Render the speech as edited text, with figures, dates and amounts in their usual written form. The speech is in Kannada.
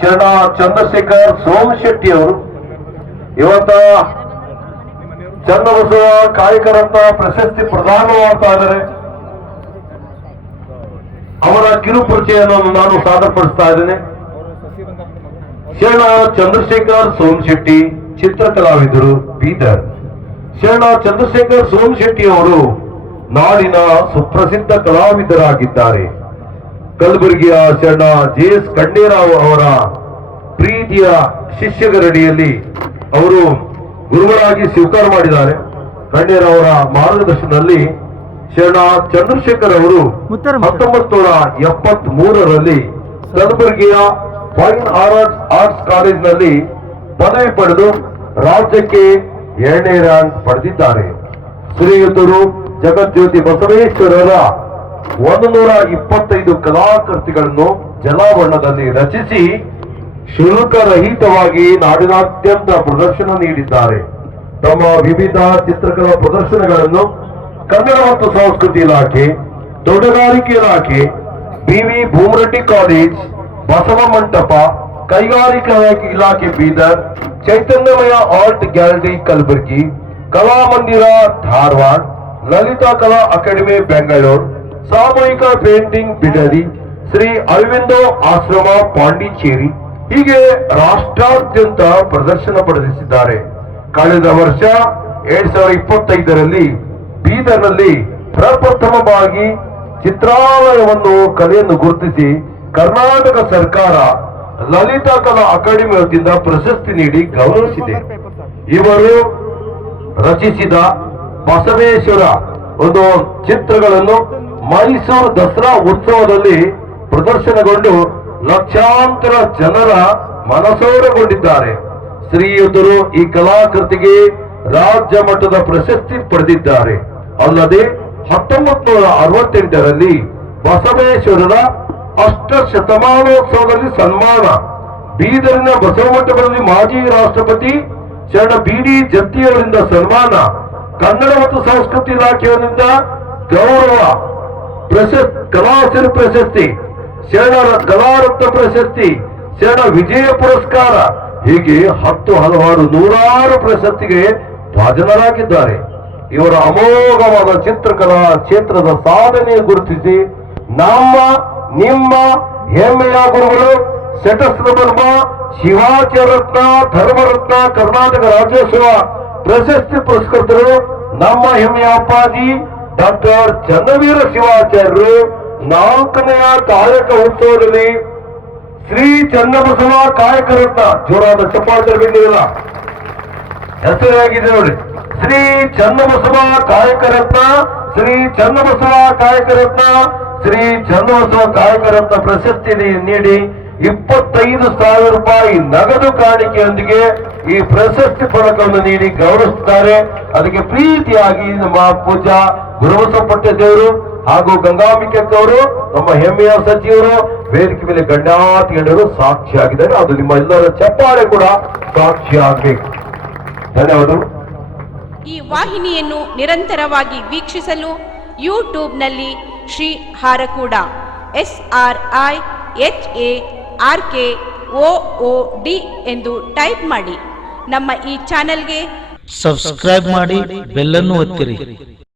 ಶರಣ ಚಂದ್ರಶೇಖರ್ ಸೋಮಶೆಟ್ಟಿ ಅವರು ಇವತ್ತ ಚನ್ನಬಸವ ಕಾಯಕರತ್ನ ಪ್ರಶಸ್ತಿ ಪ್ರದಾನ ಮಾಡ್ತಾ ಇದ್ದಾರೆ. ಅವರ ಕಿರು ಪರಿಚಯವನ್ನು ನಾನು ಸಾದರಪಡಿಸ್ತಾ ಇದ್ದೇನೆ. ಶರಣ ಚಂದ್ರಶೇಖರ್ ಸೋಮಶೆಟ್ಟಿ ಚಿತ್ರಕಲಾವಿದರು, ಬೀದರ್. ಶರಣ ಚಂದ್ರಶೇಖರ್ ಸೋಮಶೆಟ್ಟಿ ಅವರು ನಾಡಿನ ಸುಪ್ರಸಿದ್ಧ ಕಲಾವಿದರಾಗಿದ್ದಾರೆ. ಕಲಬುರಗಿಯ ಶರಣ ಜೆ.ಎಸ್. ಖಂಡೇರಾವ್ ಅವರ ಪ್ರೀತಿಯ ಶಿಷ್ಯಗರಡಿಯಲ್ಲಿ ಅವರು ಗುರುಗಳಾಗಿ ಸ್ವೀಕಾರ ಮಾಡಿದ್ದಾರೆ. ಖಂಡೇರಾವ್ ಅವರ ಮಾರ್ಗದರ್ಶನದಲ್ಲಿ ಶರಣ ಚಂದ್ರಶೇಖರ್ ಅವರು 1973ರಲ್ಲಿ ಕಲಬುರಗಿಯ ಫೈನ್ ಆರ್ಟ್ಸ್ ಕಾಲೇಜಿನಲ್ಲಿ ಪದವಿ ಪಡೆದು ರಾಜ್ಯಕ್ಕೆ 2ನೇ ರ್ಯಾಂಕ್ ಪಡೆದಿದ್ದಾರೆ. ಶ್ರೀಯುತರು ಜಗಜ್ಯೋತಿ ಬಸವೇಶ್ವರರ 125 ಕಲಾಕೃತಿಗಳನ್ನು ಜಲಾವರಣದಲ್ಲಿ ರಚಿಸಿ ಶುಲ್ಕರಹಿತವಾಗಿ ನಾಡಿನಾದ್ಯಂತ ಪ್ರದರ್ಶನ ನೀಡಿದ್ದಾರೆ. ತಮ್ಮ ವಿವಿಧ ಚಿತ್ರಕಲಾ ಪ್ರದರ್ಶನಗಳನ್ನು ಕನ್ನಡ ಮತ್ತು ಸಂಸ್ಕೃತಿ ಇಲಾಖೆ, ತೋಟಗಾರಿಕೆ ಇಲಾಖೆ, ಬಿ.ವಿ. ಭೂಮರೆಡ್ಡಿ ಕಾಲೇಜ್, ಬಸವ ಮಂಟಪ, ಕೈಗಾರಿಕಾ ಇಲಾಖೆ ಬೀದರ್, ಚೈತನ್ಯಮಯ ಆರ್ಟ್ ಗ್ಯಾಲರಿ ಕಲಬುರಗಿ, ಕಲಾಮಂದಿರ ಧಾರವಾಡ, ಲಲಿತಾ ಕಲಾ ಅಕಾಡೆಮಿ ಬೆಂಗಳೂರು, ಸಾಮೂಹಿಕ ಪೇಂಟಿಂಗ್ ಬಿಡದಿ, ಶ್ರೀ ಅರವಿಂದೋ ಆಶ್ರಮ ಪಾಂಡಿಚೇರಿ ಹೀಗೆ ರಾಷ್ಟ್ರಾದ್ಯಂತ ಪ್ರದರ್ಶನ ಪಡೆದಿದ್ದಾರೆ. ಕಳೆದ ವರ್ಷ 2025ರಲ್ಲಿ ಬೀದರ್ನಲ್ಲಿ ಪ್ರಪ್ರಥಮವಾಗಿ ಚಿತ್ರಾಲಯವನ್ನು ಕಲೆಯನ್ನು ಗುರುತಿಸಿ ಕರ್ನಾಟಕ ಸರ್ಕಾರ ಲಲಿತಾ ಕಲಾ ಅಕಾಡೆಮಿ ವತಿಯಿಂದ ಪ್ರಶಸ್ತಿ ನೀಡಿ ಗೌರವಿಸಿದೆ. ಇವರು ರಚಿಸಿದ ಬಸವೇಶ್ವರ ಒಂದು ಚಿತ್ರಗಳನ್ನು ಮೈಸೂರು ದಸರಾ ಉತ್ಸವದಲ್ಲಿ ಪ್ರದರ್ಶನಗೊಂಡು ಲಕ್ಷಾಂತರ ಜನರ ಮನಸೂರೆಗೊಂಡಿದ್ದಾರೆ. ಶ್ರೀಯುತರು ಈ ಕಲಾಕೃತಿಗೆ ರಾಜ್ಯ ಮಟ್ಟದ ಪ್ರಶಸ್ತಿ ಪಡೆದಿದ್ದಾರೆ. ಅಲ್ಲದೆ 1968ರಲ್ಲಿ ಬಸವೇಶ್ವರರ ಅಷ್ಟಶತಮಾನೋತ್ಸವದಲ್ಲಿ ಸನ್ಮಾನ, ಬೀದರಿನ ಬಸವಮಠದಲ್ಲಿ ಮಾಜಿ ರಾಷ್ಟ್ರಪತಿ ಶರಣ ಬಿ.ಡಿ. ಜತ್ತಿಯವರಿಂದ ಸನ್ಮಾನ, ಕನ್ನಡ ಮತ್ತು ಸಂಸ್ಕೃತಿ ಇಲಾಖೆಯವರಿಂದ ಗೌರವ ಪ್ರಶಸ್ತಿ, ಕಲಾಸಿರಿ ಪ್ರಶಸ್ತಿ, ಶರಣ ಕಲಾರತ್ನ ಪ್ರಶಸ್ತಿ, ಶರಣ ವಿಜಯ ಪುರಸ್ಕಾರ ಹೀಗೆ ಹಲವಾರು ನೂರಾರು ಪ್ರಶಸ್ತಿಗೆ ಭಾಜನರಾಗಿದ್ದಾರೆ. ಇವರ ಅಮೋಘವಾದ ಚಿತ್ರಕಲಾ ಕ್ಷೇತ್ರದ ಸಾಧನೆ ಗುರುತಿಸಿ ನಿಮ್ಮ ಹೆಮ್ಮೆಯ ಗುರುಗಳು ಶಟಸ್ತ್ರಬರ್ಮ, ಶಿವಾಚಾರ್ಯರತ್ನ, ಧರ್ಮರತ್ನ, ಕರ್ನಾಟಕ ರಾಜ್ಯೋತ್ಸವ ಪ್ರಶಸ್ತಿ ಪುರಸ್ಕೃತರು ನಮ್ಮ ಹೆಮ್ಮೆಯ ಅಪ್ಪಾಜಿ ಡಾಕ್ಟರ್ ಚನ್ನವೀರ ಶಿವಾಚಾರ್ಯರು 4ನೆಯ ಕಾಯಕ ಉತ್ಸವದಲ್ಲಿ ಶ್ರೀ ಚನ್ನಬಸವ ಕಾಯಕರತ್ನ, ಜೋರಾದ ಚಪ್ಪಾಳೆ ಬಿಟ್ಟಿಲ್ಲ, ಹೆಸರಾಗಿದೆ ನೋಡಿ, ಶ್ರೀ ಚನ್ನಬಸವ ಕಾಯಕರತ್ನ, ಶ್ರೀ ಚನ್ನಬಸವ ಕಾಯಕರತ್ನ, ಶ್ರೀ ಚನ್ನಬಸವ ಕಾಯಕರತ್ನ ಪ್ರಶಸ್ತಿ ನೀಡಿ 25,000 ರೂಪಾಯಿ ನಗದು ಕಾಣಿಕೆಯೊಂದಿಗೆ ಈ ಪ್ರಶಸ್ತಿ ಫಲಕವನ್ನು ನೀಡಿ ಗೌರವಿಸುತ್ತಾರೆ. ಅದಕ್ಕೆ ಪ್ರೀತಿಯಾಗಿ ನಮ್ಮ ಪೂಜಾ ಗುರುಬಸವಪಟ್ಟ ದೇವರು ಹಾಗೂ ಗಂಗಾಂಬಿಕೆಯವರು, ನಮ್ಮ ಹೆಮ್ಮೆಯ ಸಚಿವರು, ವೇದಿಕೆ ಮೇಲೆ ಗಣ್ಯಾತಿ ಗಣ್ಯರು ಸಾಕ್ಷಿಯಾಗಿದ್ದಾರೆ. ಅದು ನಿಮ್ಮ ಎಲ್ಲರ ಚಪ್ಪಾಳೆ ಕೂಡ ಸಾಕ್ಷಿಯಾಗಬೇಕು. ಧನ್ಯವಾದಗಳು. ಈ ವಾಹಿನಿಯನ್ನು ನಿರಂತರವಾಗಿ ವೀಕ್ಷಿಸಲು ಯೂಟ್ಯೂಬ್ನಲ್ಲಿ ಶ್ರೀ ಹಾರಕೂಡ SRIHARKOOD ಎಂದು ಟೈಪ್ ಮಾಡಿ. ನಮ್ಮ ಈ ಚಾನೆಲ್ಗೆ ಸಬ್ಸ್ಕ್ರೈಬ್ ಮಾಡಿ, ಬೆಲ್ ಅನ್ನು ಒತ್ತಿರಿ.